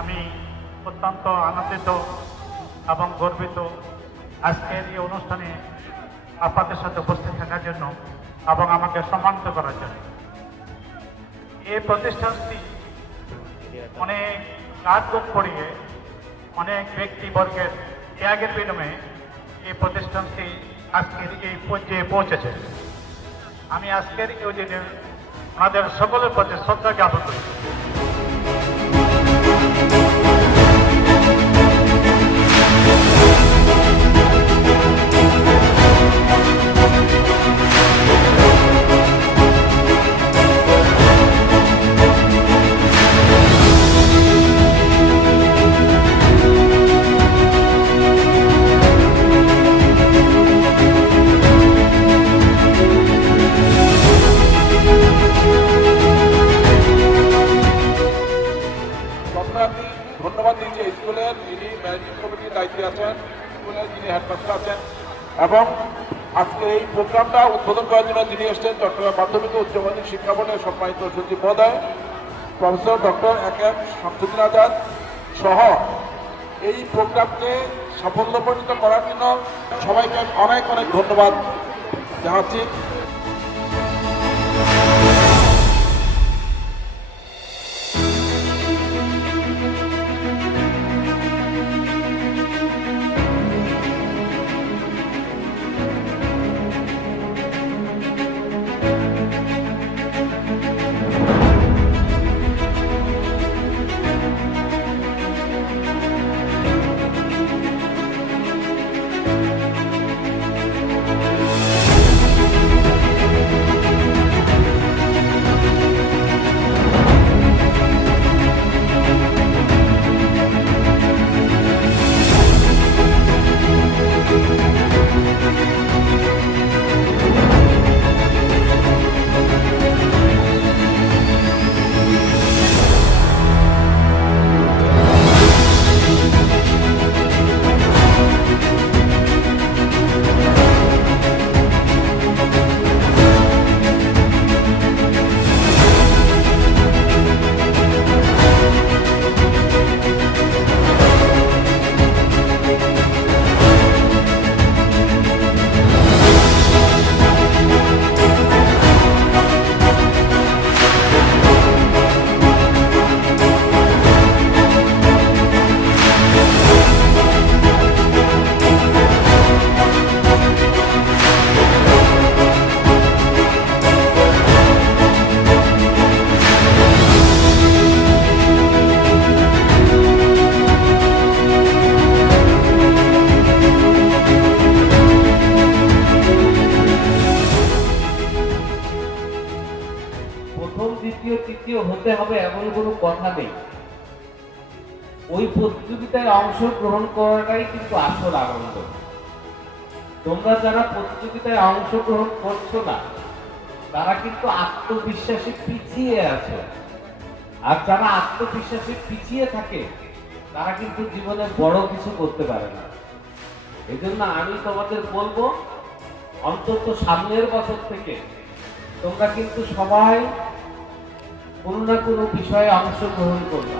আমি অত্যন্ত আনন্দিত এবং গর্বিত আজকের এই অনুষ্ঠানে আপনাদের সাথে উপস্থিত থাকার জন্য এবং আমাকে সম্মানিত করার জন্য। এই প্রতিষ্ঠানটি অনেক কাজ করিয়ে অনেক ব্যক্তিবর্গের ত্যাগের বিনিময়ে এই প্রতিষ্ঠানটি আজকের এই পর্যায়ে পৌঁছেছে। আমি আজকের এই দিনে ওনাদের সকলের প্রতি শ্রদ্ধা জ্ঞাপন করি। ধন্যবাদ দিচ্ছি স্কুলের যিনি ম্যানেজিং কমিটির দায়িত্বে আছেন, স্কুলের যিনি হেডমাস্টার আছেন, এবং আজকে এই প্রোগ্রামটা উদ্বোধন করার জন্য যিনি এসছেন চট্টগ্রাম মাধ্যমিক ও উচ্চ মাধ্যমিক শিক্ষা বোর্ডের সম্মানিত সচিব মহোদয় professor doctor A K M. Shamsuddin Azad সহ এই প্রোগ্রামকে সাফল্যমণ্ডিত করার জন্য সবাইকে অনেক অনেক ধন্যবাদ জানাচ্ছি। দ্বিতীয় তৃতীয় হতে হবে এমন কোনো কথা নেই। ওই প্রতিযোগিতায় অংশগ্রহণ করাটাই কিন্তু আসল আনন্দ। তোমরা যারা প্রতিযোগিতায় অংশগ্রহণ করছো না তারা কিন্তু আত্মবিশ্বাসে পিছিয়ে আছো, আর যারা আত্মবিশ্বাসে পিছিয়ে থাকে তারা কিন্তু জীবনে বড় কিছু করতে পারে না। এজন্য আমি তোমাদের বলবো, অন্তত সামনের বছর থেকে তোমরা কিন্তু সবাই কোনো না কোনো বিষয়ে অংশগ্রহণ করবা।